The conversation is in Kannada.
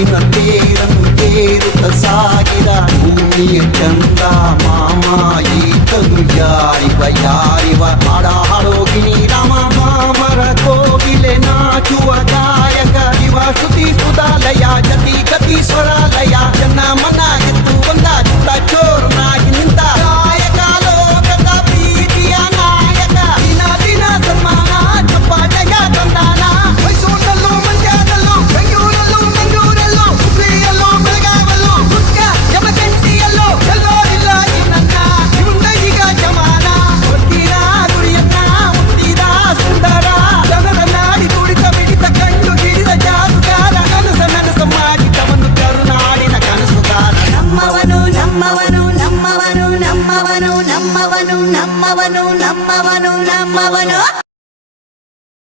ಬಾಳಿನ ತೇರನ್ನು ತೇರುತ್ತ ಸಾಗಿದ ಭೂಮಿಯ ಚಂದ ಮಾಮ ಈತನು ಯಾರಿವ ಹಾಡೋಗಿನಿ ರಾಮ ಮಾಮರ ಕೋಗಿಲೆ ನಾಚುವ ಗಾಯಕ ಇವ ಶ್ರುತಿ ಸುಧಾಲಯ ಜತಿ ಗತಿ ಸ್ವರಾಲಯ ಜನ ಮನ ಎತ್ತು ಬಂದ ಚಿತ್ತ ಚೋರನಾಗಿ ನಿಂತ ಗಾಯಕ ಲೋಕದ ಪ್ರೀತಿಯ ನಾಯಕ ದಿನ ದಿನ ಸನ್ಮಾನ ಚಪ್ಪಾಟೆಯ ತಂದಾನ ಮೈಸೂರಲ್ಲೂ ಮಂಡ್ಯದಲ್ಲೂ ಬೆಂಗಳೂರಲ್ಲೂ ಮಂಗಳೂರಲ್ಲೂ ಹುಬ್ಳಿಯಲ್ಲೂ ಬೆಳಗಾವಲ್ಲೂ ಮುಖ್ಯ ಯಮಗಂಟಿಯಲ್ಲೂ ಎಲ್ಲೋ ಇಲ್ಲ ಈ ನನ್ನ ಇವುಂದ ಈಗ ಜಮಾನ ಹೊಟ್ಟಿನ ದುಡಿಯನ್ನ ಮುಟ್ಟಿದ ಸುಂದರ ಜನರ ನಾಡಿ ತುಡಿತ ಬಿಡಿತ ಕಂಡು ಹಿಡಿದ ಜಾದುಗಾರ ನನಸ ಮಾಡಿದವನು ಕರುನಾಡಿನ ಕನಸುಗಾರ ನಮ್ಮವನು ನಮ್ಮವನು ನಮ್ಮವನು ನಮ್ಮವನು ನಮ್ಮವನು ನಮ್ಮವನು ನಮ್ಮವನು ನಮ್ಮವನು